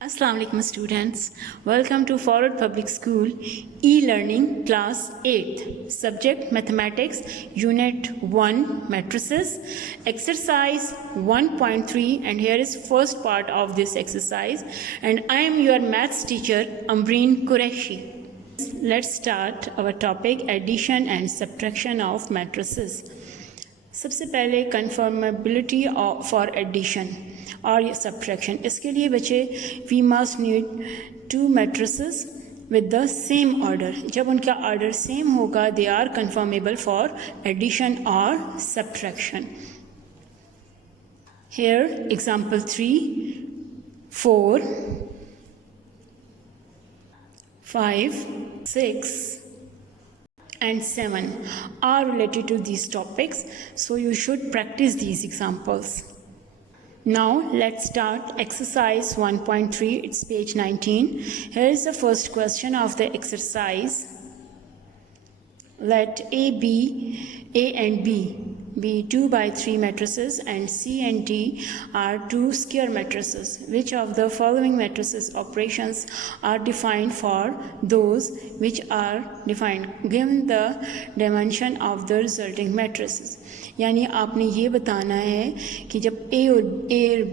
Assalamu alaikum students. Welcome to Forward Public School e-learning class 8th. Subject Mathematics Unit 1 Matrices. Exercise 1.3 and here is first part of this exercise and I am your maths teacher Ambreen Qureshi. Let's start our topic addition and subtraction of matrices. सबसे पहले conformability for addition और subtraction, इसके लिए बच्चे we must need to matrices with the same order. जब उनका order same होगा they are conformable for addition और subtraction. Here example 3, 4, 5, 6 and 7 are related to these topics, so you should practice these examples. Now let's start exercise 1.3. It's page 19. Here is the first question of the exercise. Let A and B be 2 by 3 matrices and C and D are 2 square matrices. Which of the following matrices operations are defined for those which are defined given the dimension of the resulting matrices? यानी आपने ये बताना है कि जब A और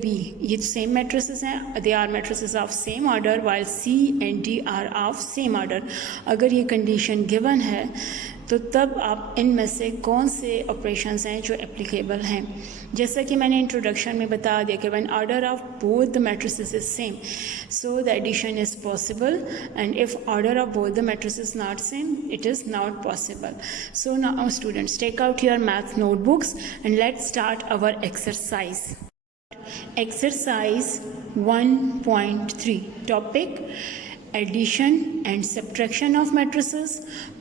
B ये same matrices हैं, they are matrices of same order while C and D are of same order. अगर ये condition given है तो तब आप इनमें से कौन से ऑपरेशंस हैं जो एप्लीकेबल हैं. जैसा कि मैंने इंट्रोडक्शन में बता दिया कि when order of both the matrices is same so the addition is possible and if order of both the matrices not same it is not possible. So now students take out your math notebooks and let's start our exercise. Exercise 1.3 topic addition and subtraction of matrices,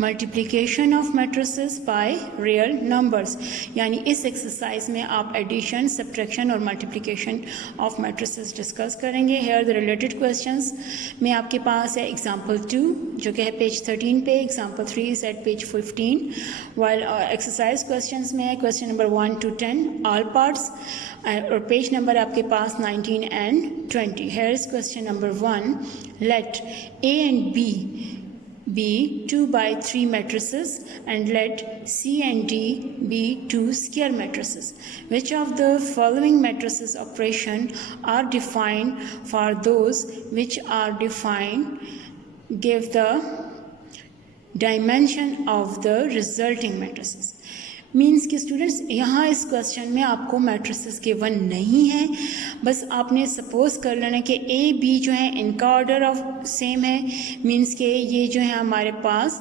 multiplication of matrices by real numbers. यानी इस exercise में आप addition, subtraction और multiplication of matrices discuss करेंगे. Here the related questions में आपके पास है एग्जांपल 2 जो कि है पेज 13 पे, example 3 is at page 15, while exercise questions में है question number 1 to 10 all parts और पेज नंबर आपके पास 19 and 20. Here is question number 1. Let A and B be 2 by 3 matrices and let C and D be 2 square matrices. Which of the following matrices operation are defined for those which are defined? Give the dimension of the resulting matrices. Means कि students यहाँ इस question में आपको matrices given नहीं है, बस आपने suppose कर लेना कि ए बी जो है इनका ऑर्डर ऑफ सेम है. मीन्स कि ये जो है हमारे पास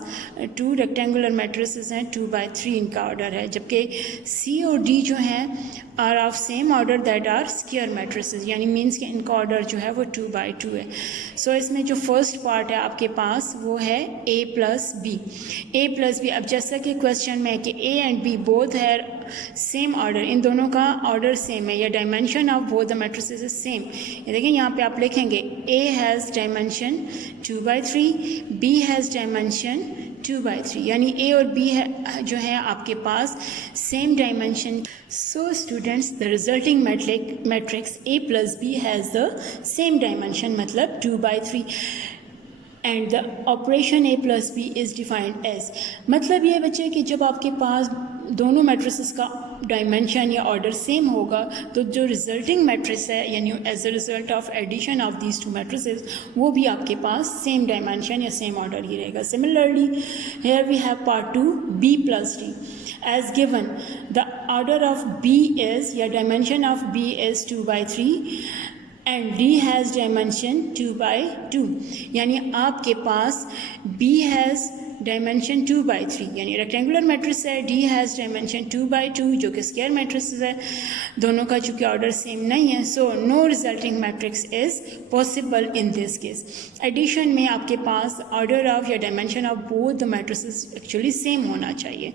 2 रेक्टेंगुलर मैट्रिसेस हैं, 2 by 3 इनका ऑर्डर है, जबकि सी और डी जो हैं are of same order that are square matrices. यानी मीन्स कि इनका ऑर्डर जो है वो 2 by 2 है. सो इसमें जो फर्स्ट पार्ट है आपके पास वो है ए प्लस बी. अब जैसा कि क्वेश्चन में है कि ए एंड बी बोथ है सेम ऑर्डर, इन दोनों का ऑर्डर सेम है या dimension of both the matrices is same. ये देखिए यहाँ पे आप लिखेंगे A has dimension 2 by 3, B has dimension 2 by 3, यानी ए और बी है जो है आपके पास same dimension. So students the resulting matrix A plus B has the same dimension, मतलब 2 by 3 and the operation A plus B is defined as. मतलब ये बच्चे कि जब आपके पास दोनों मैट्रिसेस का डायमेंशन या ऑर्डर सेम होगा तो जो रिजल्टिंग मैट्रिक्स है यानी as a result of addition of these 2 matrices वो भी आपके पास सेम डायमेंशन या सेम ऑर्डर ही रहेगा. Similarly here we have part 2 B plus D. As given, the order of B is या dimension of B is 2 by 3 and D has dimension 2 by 2. यानी आपके पास B has डायमेंशन 2 by 3 यानी rectangular matrix है, D has dimension 2 by 2 जो कि square matrix है. दोनों का चूँकि ऑर्डर सेम नहीं है so no resulting matrix is possible in this case. Addition में आपके पास ऑर्डर ऑफ या dimension of both the matrices actually same होना चाहिए.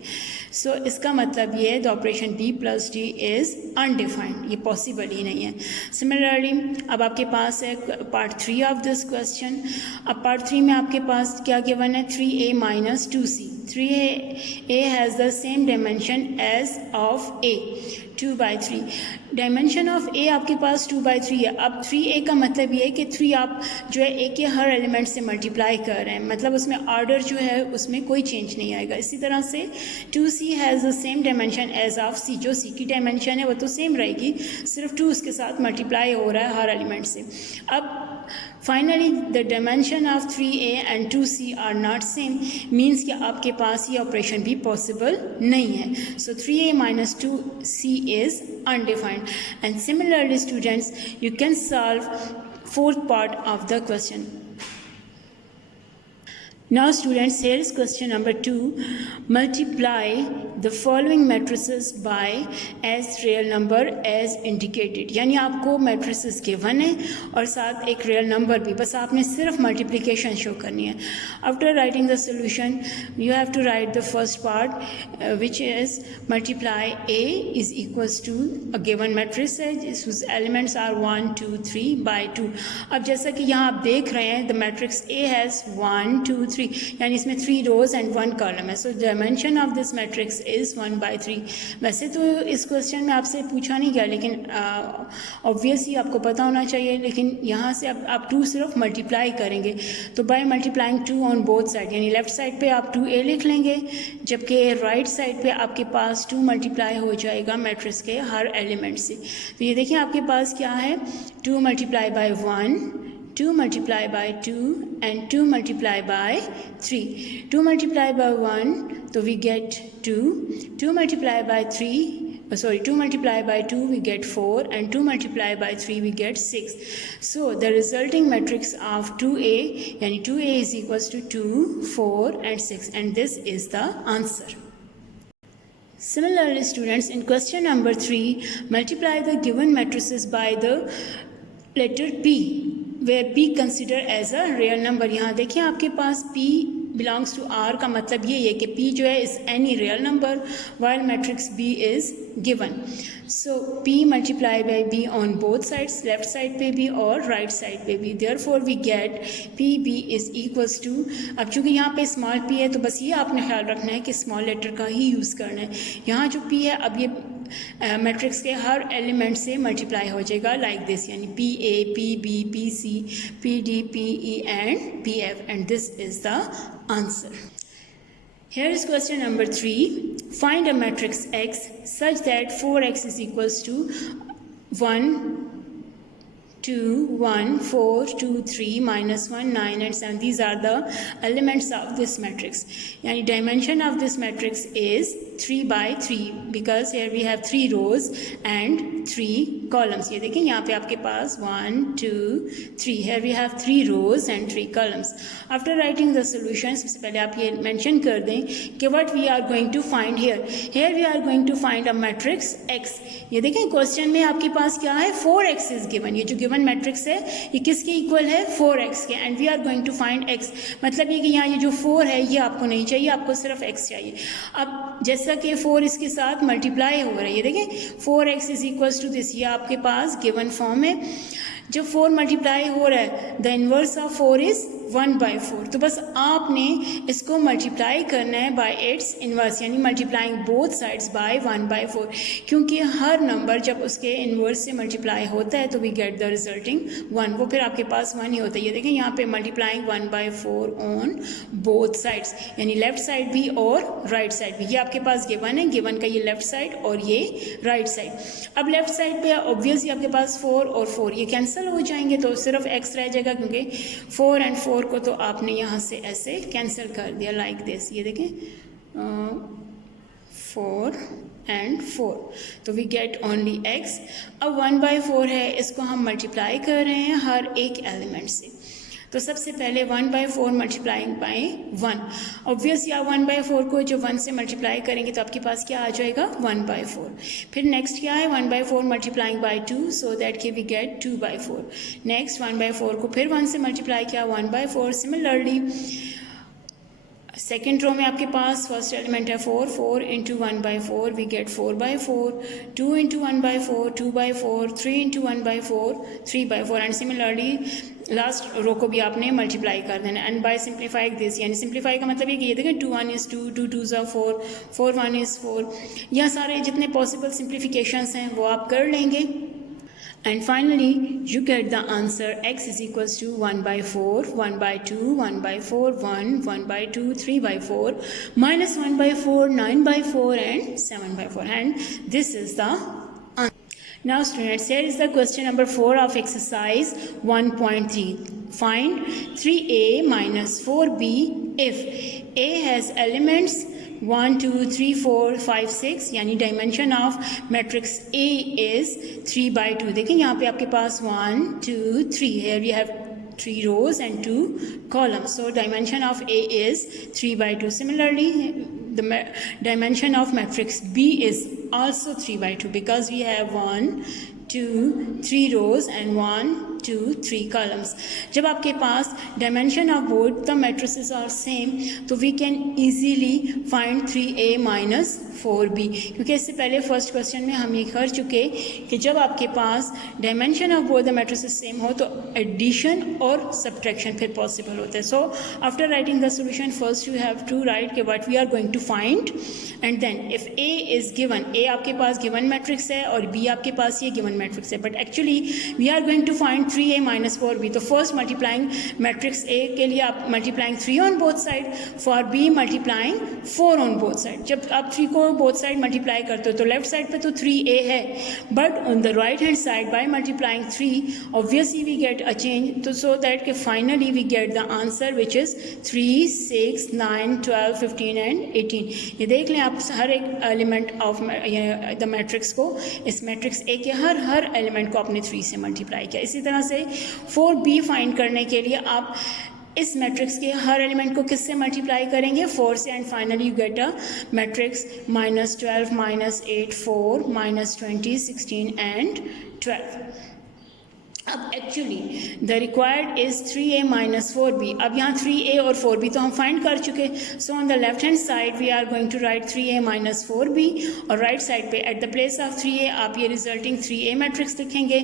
सो इसका मतलब ये है the operation B plus D is undefined, ये पॉसिबल ही नहीं है. सिमिलरली अब आपके पास है पार्ट 3 ऑफ दिस क्वेश्चन. अब पार्ट 3 में आपके पास क्या गिवन है 3a minus 2c. 3a has the same dimension as of a, 2/3. Dimension of A आपके पास 2/3 है. अब 3a का मतलब ये है कि 3 आप जो है ए के हर एलिमेंट से मल्टीप्लाई कर रहे हैं, मतलब उसमें ऑर्डर जो है उसमें कोई चेंज नहीं आएगा. इसी तरह से 2c has the same dimension as of c. जो c की डायमेंशन है वो तो सेम रहेगी, सिर्फ 2 उसके साथ मल्टीप्लाई हो रहा है हर एलिमेंट से. अब finally the dimension of 3a and 2c are not same, means कि आपके पास ये ऑपरेशन भी पॉसिबल नहीं है. सो 3a minus 2c is undefined. And similarly students, you can solve fourth part of the question. Now students, here is question number 2. Multiply the following matrices by as real number as indicated. यानी आपको matrices given है और साथ एक real number भी, बस आपने सिर्फ multiplication show करनी है. After writing the solution, you have to write the first part which is multiply A is equals to a given matrix है whose elements are 1, 2, 3 by 2. अब जैसा कि यहाँ आप देख रहे हैं the matrix A has 1, 2, 3, यानी इसमें 3 rows and 1 column है. So dimension of this matrix is 1/3. वैसे तो इस क्वेश्चन में आपसे पूछा नहीं गया, लेकिन ऑब्वियसली आपको पता होना चाहिए. लेकिन यहाँ से आप 2 सिर्फ मल्टीप्लाई करेंगे, तो by multiplying 2 on both side, यानी लेफ्ट साइड पे आप 2a लिख लेंगे, जबकि राइट साइड पे आपके पास 2 मल्टीप्लाई हो जाएगा मैट्रिक्स के हर एलिमेंट से. तो ये देखिए आपके पास क्या है, 2 multiply by 1, 2 multiply by 2 and 2 multiply by 3. 2 multiply by 1, so we get 2. 2 multiply by 2 multiply by 2 we get 4, and 2 multiply by 3 we get 6. So the resulting matrix of 2a, yani 2a is equals to 2, 4 and 6, and this is the answer. Similarly students, in question number 3, multiply the given matrices by the letter p, where p consider as a real number. यहाँ देखिए आपके पास p belongs to R का मतलब ये है कि p जो है is any real number while matrix B is given. So p multiply by b on both sides, left side पे भी और right side पे भी. Therefore we get pb is equals to, अब चूँकि यहाँ पे small p है तो बस ये आपने ख्याल रखना है कि small letter का ही यूज़ करना है. यहाँ जो p है अब ये मैट्रिक्स के हर एलिमेंट से मल्टीप्लाई हो जाएगा लाइक दिस, यानी P A, P B, P C, P D, P E and P F, and this is the answer. Here is question number 3. Find a matrix X such that 4x is equals to 1, 2, 1, 4, 2, 3, -1, 9 and 7. These are the elements of this matrix. Yani dimension of this matrix is 3/3 because here we have 3 rows and 3 columns. ये देखें यहाँ पे आपके पास 1, 2, 3. Here we have 3 rows and 3 columns. After writing the solution, सबसे पहले आप ये mention कर दें कि what we are going to find here. Here we are going to find a matrix X. ये देखें क्वेश्चन में आपके पास क्या है, 4x is given. ये जो given मैट्रिक्स है ये किसके इक्वल है, 4x के, and we are going to find x. मतलब ये कि यहाँ ये जो 4 है ये आपको नहीं चाहिए, आपको सिर्फ x चाहिए. अब जैसा कि 4 इसके साथ मल्टीप्लाई हो रहा है, ये देखें 4x is equals to this, ये आपके पास गिवन फॉर्म है. जब 4 मल्टीप्लाई हो रहा है द इन्वर्स ऑफ 4 इज़ 1/4. तो बस आपने इसको मल्टीप्लाई करना है बाय इट्स इन्वर्स, यानी मल्टीप्लाइंग बोथ साइड्स बाय 1/4, क्योंकि हर नंबर जब उसके इन्वर्स से मल्टीप्लाई होता है तो वी गेट द रिजल्टिंग 1, वो फिर आपके पास 1 ही होता है. ये देखें यहाँ पे मल्टीप्लाइंग 1/4 ऑन बोथ साइड्स, यानी लेफ्ट साइड भी और राइट साइड भी. ये आपके पास गिवन है, गिवन का ये लेफ्ट साइड और ये राइट साइड. अब लेफ्ट साइड पे ऑब्वियसली आपके पास 4 और 4 ये कैंसिल हो जाएंगे, तो सिर्फ x रह जाएगा, क्योंकि 4 and 4 को तो आपने यहाँ से ऐसे कैंसिल कर दिया लाइक दिस. ये देखें 4 and 4, तो वी गेट ओनली x. अब 1/4 है, इसको हम मल्टीप्लाई कर रहे हैं हर एक एलिमेंट से. तो सबसे पहले 1/4 मल्टीप्लाइंग बाय 1. ऑब्वियसली आप 1/4 को जो 1 से मल्टीप्लाई करेंगे तो आपके पास क्या आ जाएगा, 1/4. फिर नेक्स्ट क्या है, 1/4 मल्टीप्लाइंग बाय 2 सो दैट कि वी गेट 2/4. नेक्स्ट 1/4 को फिर 1 से मल्टीप्लाई किया, 1/4. सेकेंड रो में आपके पास फर्स्ट एलिमेंट है 4, 4 into 1/4 we get 4/4, 2 into 1/4 2/4, 3 into 1/4 3/4 and similarly last row को भी आपने मल्टीप्लाई कर देना एंड बाय सिंप्लीफाइंग दिस, यानी सिंप्लीफाई का मतलब ये कि ये देखें 2 1 is 2, 2 2 is 4, 4 1 is 4, यह सारे जितने पॉसिबल सिंप्लीफिकेशंस हैं वो आप कर लेंगे and finally you get the answer x is equals to 1/4, 1/2, 1/4, 1, 1/2, 3/4, minus 1/4, 9/4 and 7/4, and this is the answer. Now students, here is the question number 4 of exercise 1.3. Find 3a minus 4b if a has elements 1 2 3 4 5 6, यानी dimension of matrix A is 3/2. देखिए यहाँ पे आपके पास 1 2 3 है, we have 3 rows and 2 columns, so dimension of A is 3/2. Similarly, the dimension of matrix B is also 3/2 because we have 1 2 3 rows and 1 2 3 columns. जब आपके पास dimension of both the matrices are same, तो we can easily find 3a minus 4b, क्योंकि इससे पहले first question में हम ये कर चुके कि जब आपके पास dimension of both the matrices same हो तो एडिशन और सब्ट्रैक्शन फिर पॉसिबल होता है. So after writing the solution first you have to write कि what we are going to find and then if A is given, A आपके पास given matrix है और बी आपके पास ये गिवन मैट्रिक्स है, but actually we are going to find 3a minus 4b. तो फर्स्ट मल्टीप्लाइंग मैट्रिक्स ए के लिए आप multiplying 3 on both side, for B multiplying 4 on both side. जब आप 3 को बोथ साइड मल्टीप्लाई करते हो तो लेफ्ट साइड पे तो 3a है, but on the right hand side by multiplying 3 obviously we get a change, तो सो दैट कि finally we get the answer which is 3 6 9 12 15 and 18. ये देख लें आप हर एक एलिमेंट ऑफ द मैट्रिक्स को, इस मैट्रिक्स ए के हर एलिमेंट को आपने 3 से मल्टीप्लाई किया. इसी तरह से 4b फाइंड करने के लिए आप इस मैट्रिक्स के हर एलिमेंट को किससे मल्टीप्लाई करेंगे? 4 से, and finally you get a matrix -12 -8 4 -20 16 and 12. अब actually the required is 3a minus 4b. अब यहाँ 3a और 4b तो हम फाइंड कर चुके, so on the left hand side we are going to write 3a minus 4b, और right side पे at the place of 3a आप ये रिजल्टिंग 3a मैट्रिक्स लिखेंगे,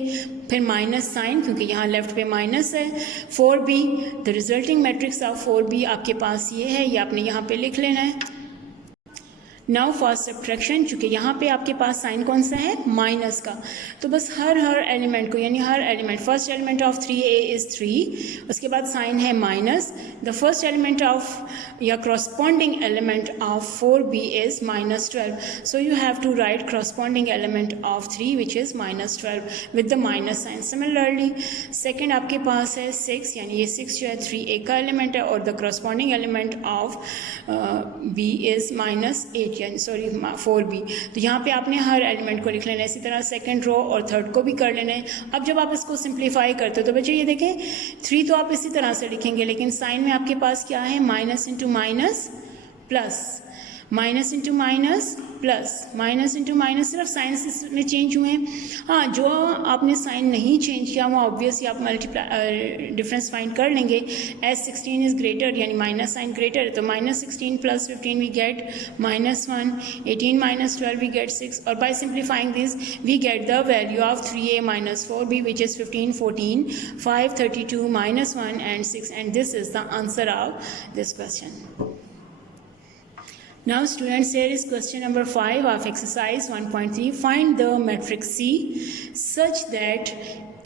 फिर माइनस साइन क्योंकि यहाँ लेफ्ट पे माइनस है. 4b the resulting matrix of 4b आपके पास ये है, ये आपने यहाँ पे लिख लेना है. नाउ फॉर सब्ट्रैक्शन, चूँकि यहाँ पे आपके पास साइन कौन सा है? माइनस का, तो बस हर एलिमेंट को, यानी हर element, first element of 3a is 3, उसके बाद साइन है minus, the first element of या corresponding element of 4b is -12, so you have to write corresponding element of 3 which is -12 with the minus sign. Similarly second आपके पास है 6, यानी ये 6 जो है 3a का एलिमेंट है, और the corresponding element of b is -8, यानी सॉरी 4b. तो यहाँ पे आपने हर एलिमेंट को लिख लेना है. इसी तरह सेकंड रो और थर्ड को भी कर लेना है. अब जब आप इसको सिंप्लीफाई करते हो तो बच्चे ये देखें 3 तो आप इसी तरह से लिखेंगे, लेकिन साइन में आपके पास क्या है? Minus into minus plus, minus into minus plus, minus into minus, सिर्फ साइंस में चेंज हुए हैं. हाँ, जो आपने साइन नहीं चेंज किया वो ऑब्वियसली आप मल्टीप्लाई डिफरेंस फाइंड कर लेंगे. एज 16 इज़ ग्रेटर, यानी माइनस साइन ग्रेटर है, तो -16 + 15 वी गेट -1, 18 - 12 वी गेट 6, और by simplifying this we get the value of 3a minus 4b which is 15 14 5 32 -1 and 6, and this is the answer of this question. Now students, here is question number 5 of exercise 1.3. Find the matrix C such that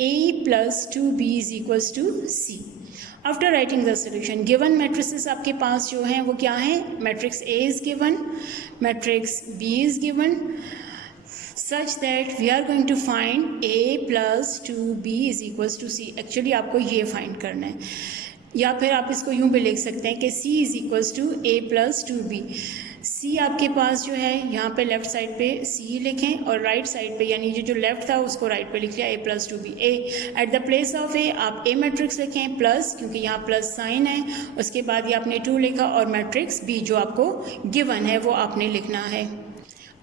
A plus 2B is equals to C. After writing the solution, given matrices आपके पास जो हैं वो क्या है? Matrix A is given, matrix B is given, such that we are going to find A plus 2B is equals to C. Actually आपको ये find करना है, या फिर आप इसको यूँ भी लिख सकते हैं कि C is equals to A plus 2B. C आपके पास जो है यहाँ पे लेफ़्ट साइड पे C लिखें, और राइट साइड पे, यानी जो लेफ़्ट था उसको राइट पे लिख लिया A plus 2B. A eight the place of A आप A मैट्रिक्स लिखें प्लस, क्योंकि यहाँ प्लस साइन है, उसके बाद ये आपने 2 लिखा, और मैट्रिक्स B जो आपको गिवन है वो आपने लिखना है.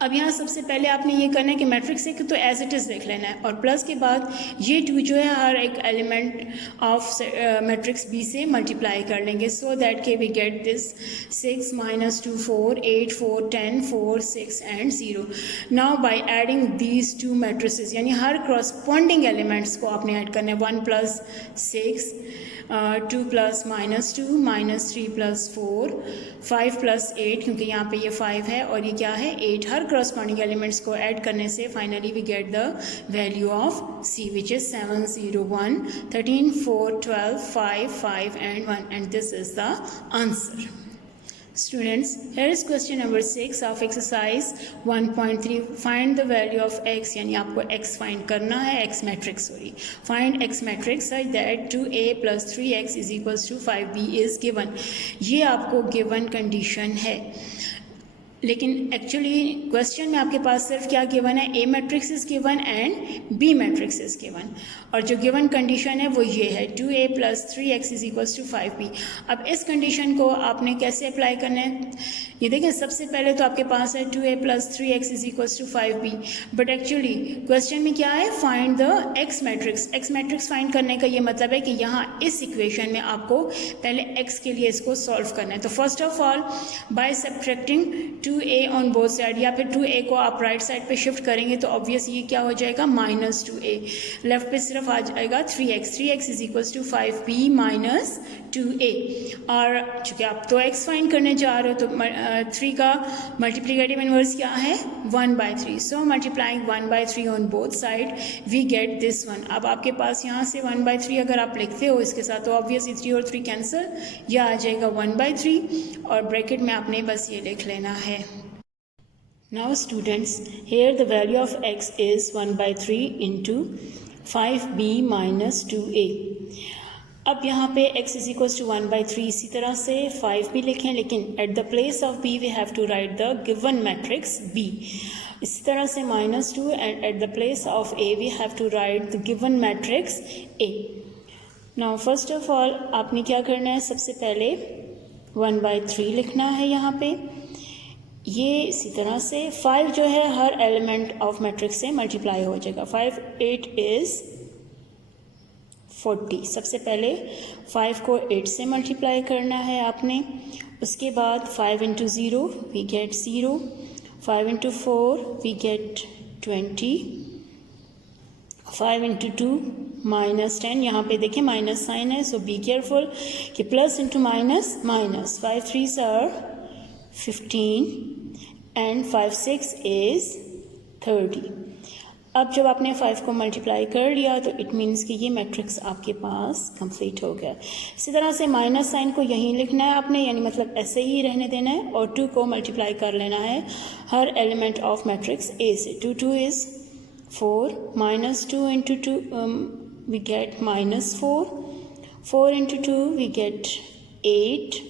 अब यहाँ सबसे पहले आपने ये करना है कि मैट्रिक्स ए तो एज इट इज़ देख लेना है, और प्लस के बाद ये 2 जो है हर एक एलिमेंट ऑफ मैट्रिक्स बी से मल्टीप्लाई कर लेंगे, सो दैट के we get this 6 - 2 4 8 4 10 4 6 and 0. Now by adding these 2 matrices, यानी हर करस्पॉन्डिंग एलिमेंट्स को आपने ऐड करना है. 1 + 6, 2 + -2, -3 + 4, 5 + 8, क्योंकि यहाँ पे ये 5 है और ये क्या है 8. हर करस्पॉन्डिंग एलिमेंट्स को ऐड करने से finally we get the value of C, which is 7 0 1 13 4 12 5 5 and 1, and this is the answer. Students, here is question number 6 of exercise 1.3. Find the value of x, यानी आपको x find करना है, x matrix sorry. Find x matrix such that 2a + 3x = 5b is given. ये आपको given condition है, लेकिन actually question में आपके पास सिर्फ क्या गिवन है, A matrix is given and B matrix is given, और जो गिवन कंडीशन है वो ये है 2a + 3x = 5b. अब इस कंडीशन को आपने कैसे अप्लाई करना है, ये देखें. सबसे पहले तो आपके पास है 2a + 3x = 5b, but actually question में क्या है, find the x matrix. x matrix find करने का ये मतलब है कि यहाँ इस इक्वेशन में आपको पहले x के लिए इसको सॉल्व करना है. तो first of all by subtracting 2a on both side, या फिर 2a को आप राइट साइड पे शिफ्ट करेंगे तो ऑब्वियस ये क्या हो जाएगा -2a. लेफ्ट पे सिर्फ आ जाएगा 3x = 5b - 2a. और चूँकि आप तो x फाइंड करने जा रहे हो तो 3 का मल्टीप्लिकेटिव इनवर्स क्या है 1/3. So multiplying 1/3 on both side we get this 1. अब आपके पास यहाँ से 1/3 अगर आप लिखते हो इसके साथ तो ऑब्वियसली 3 और 3 कैंसिल, यह आ जाएगा 1/3 और ब्रैकेट में आपने बस ये लिख लेना है. Now students, here the value of x is 1/3 into 5b - 2a. अब यहाँ पे x = 1/3, इसी तरह से 5 भी लिखें, लेकिन at the place of b we have to write the given matrix b. इसी तरह से -2 and at the place of a we have to write the given matrix a. Now first of all आपने क्या करना है, सबसे पहले 1/3 लिखना है यहाँ पे. ये इसी तरह से 5 जो है हर एलिमेंट ऑफ मैट्रिक्स से मल्टीप्लाई हो जाएगा. 5 8 इज़ 40. सबसे पहले 5 को 8 से मल्टीप्लाई करना है आपने. उसके बाद 5 × 0 वी गेट 0, 5 × 4 वी गेट 20, 5 × 2 -10. यहाँ पे देखें माइनस साइन है, सो बी केयरफुल कि plus into minus minus. 5 3s are 15 and 5 6 is 30. अब जब आपने 5 को मल्टीप्लाई कर लिया तो इट मीन्स कि ये मैट्रिक्स आपके पास कंप्लीट हो गया. इसी तरह से माइनस साइन को यहीं लिखना है आपने, यानी मतलब ऐसे ही रहने देना है, और 2 को मल्टीप्लाई कर लेना है हर एलिमेंट ऑफ मैट्रिक्स ए से. 2 2 is 4, -2 × 2 we get -4, 4 × 2 we get 8,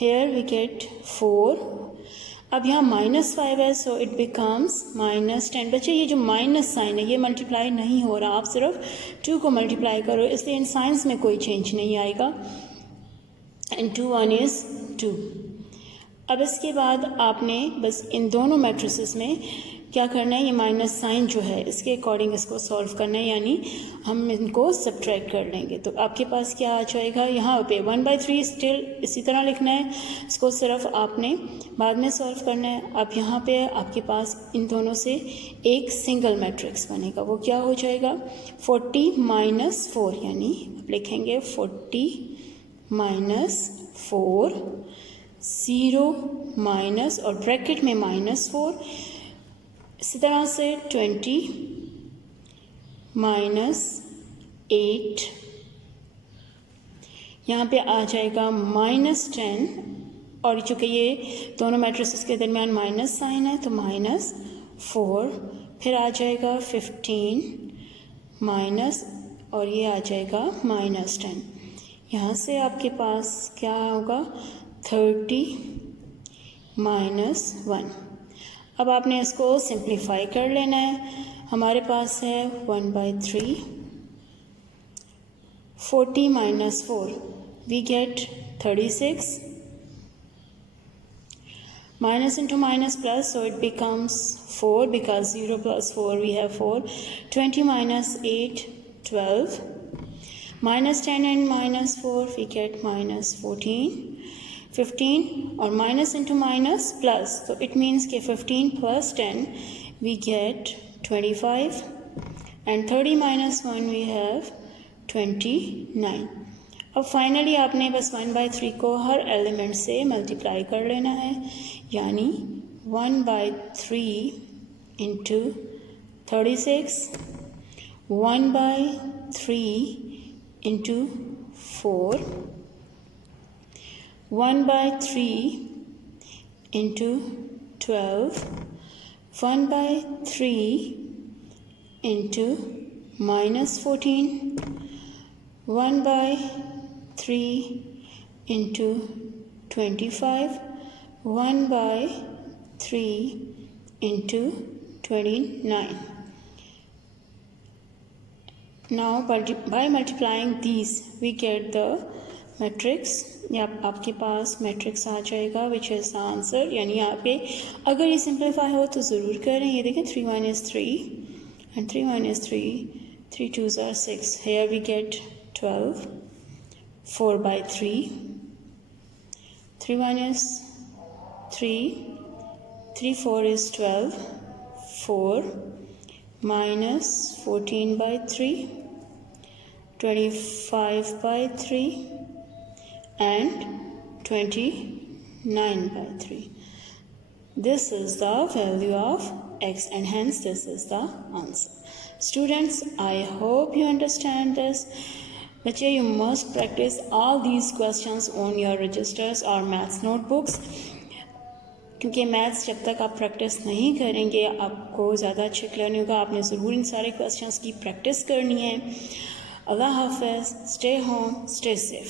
here we get 4. अब यहाँ -5 है, सो इट बिकम्स -10. बच्चे ये जो माइनस साइन है ये मल्टीप्लाई नहीं हो रहा, आप सिर्फ 2 को मल्टीप्लाई करो, इसलिए इन साइंस में कोई चेंज नहीं आएगा. And 2 1 is 2. अब इसके बाद आपने बस इन दोनों मैट्रिसेस में क्या करना है, ये माइनस साइन जो है इसके अकॉर्डिंग इसको सॉल्व करना है, यानी हम इनको सब्ट्रैक्ट कर लेंगे. तो आपके पास क्या आ जाएगा, यहाँ पे 1/3 स्टिल इसी तरह लिखना है, इसको सिर्फ आपने बाद में सॉल्व करना है. अब यहाँ पे आपके पास इन दोनों से एक सिंगल मैट्रिक्स बनेगा, वो क्या हो जाएगा 40 - 4, यानी आप लिखेंगे 40 - 4, 0 माइनस और ब्रैकेट में -4. इसी तरह से 20 - 8, यहाँ पे आ जाएगा -10, और चूँकि ये दोनों मैट्रिसेस के दरमियान माइनस साइन है तो -4, फिर आ जाएगा 15 माइनस और ये आ जाएगा -10. यहाँ से आपके पास क्या होगा 30 - 1. अब आपने इसको सिंप्लीफाई कर लेना है. हमारे पास है 1/3, 40 - 4 we get 36, minus into minus plus, so it becomes 4 because 0 plus 4 we have 4. 20 minus 8, 12. Minus 10 and minus 4 we get minus 14. 15 or minus into minus plus, so it means कि 15 plus 10 we get 25 and 30 minus 1 we have 29. अब finally आपने बस 1/3 को हर element से multiply कर लेना है, यानी 1/3 into 36, 1/3 into 4, 1/3 into 12, 1/3 into -14, 1/3 into 25, 1/3 into 29. Now by multiplying these we get the matrix. या आपके पास मैट्रिक्स आ जाएगा विच इज़ द आंसर. यानी यहाँ पे अगर ये सिंप्लीफाई हो तो ज़रूर करें. ये देखें 3 minus 3 and 3 minus 3, 3 2s are 6. Here we get 12, 4/3, 3 minus 3, 3 4 is 12, 4 minus 14/3, 25/3 and 29/3. This is the value of x and hence this is the answer. Students, I hope you understand this. बच्चे, you must practice all these questions on your registers or maths notebooks, क्योंकि maths जब तक आप practice नहीं करेंगे आपको ज़्यादा अच्छे क्लियर नहीं होगा. आपने ज़रूर इन सारे क्वेश्चंस की प्रैक्टिस करनी है. अल्लाह हाफ़िज़. Stay home, stay safe.